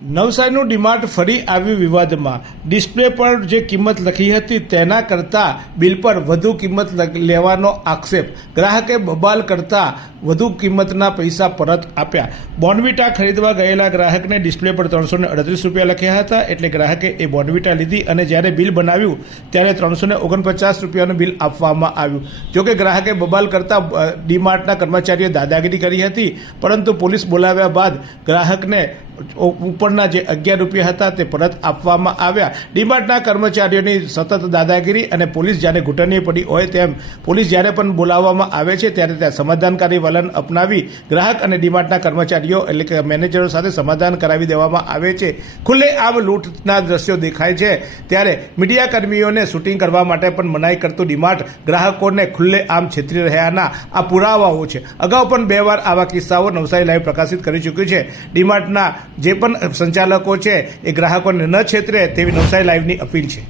નવસારીનું ડીમાર્ટ ફરી આવ્યું વિવાદમાં। ડિસ્પ્લે પર જે કિંમત લખી હતી તેના કરતાં બિલ પર વધુ કિંમત લેવાનો આક્ષેપ। ગ્રાહકે બબાલ કરતાં વધુ કિંમતના પૈસા પરત આપ્યા। બોર્નવિટા ખરીદવા ગયેલા ગ્રાહકને ડિસ્પ્લે પર 338 રૂપિયા લખ્યા હતા, એટલે ગ્રાહકે એ બોર્નવિટા લીધી અને જ્યારે બિલ બનાવ્યું ત્યારે 349 રૂપિયાનું બિલ આપવામાં આવ્યું। જોકે ગ્રાહકે બબાલ કરતાં ડીમાર્ટના કર્મચારીઓએ દાદાગીરી કરી હતી, પરંતુ પોલીસ બોલાવ્યા બાદ ગ્રાહકને ઉપરના જે 11 રૂપિયા હતા તે પરત આપવામાં આવ્યા। ડીમાર્ટના કર્મચારીઓની સતત દાદાગીરી અને પોલીસ જ્યારે ઘૂંટણીએ પડી હોય તેમ પોલીસ જ્યારે પણ બોલાવવામાં આવે છે ત્યારે ત્યાં સમાધાનકારી વલણ અપનાવી ગ્રાહક અને ડીમાર્ટના કર્મચારીઓ એટલે કે મેનેજરો સાથે સમાધાન કરાવી દેવામાં આવે છે। ખુલ્લેઆમ લૂંટના દ્રશ્યો દેખાય છે ત્યારે મીડિયાકર્મીઓને શૂટિંગ કરવા માટે પણ મનાઈ કરતું ડીમાર્ટ ગ્રાહકોને ખુલ્લેઆમ છેતરી રહ્યાના આ પુરાવાઓ છે। અગાઉ પણ 2 વાર આવા કિસ્સાઓ નવસારી લાઈવ પ્રકાશિત કરી ચૂક્યું છે। ડીમાર્ટના જે પણ સંચાલકો છે એ ગ્રાહકોને ન છેતરે તેવી નવસારી લાઈવની અપીલ છે।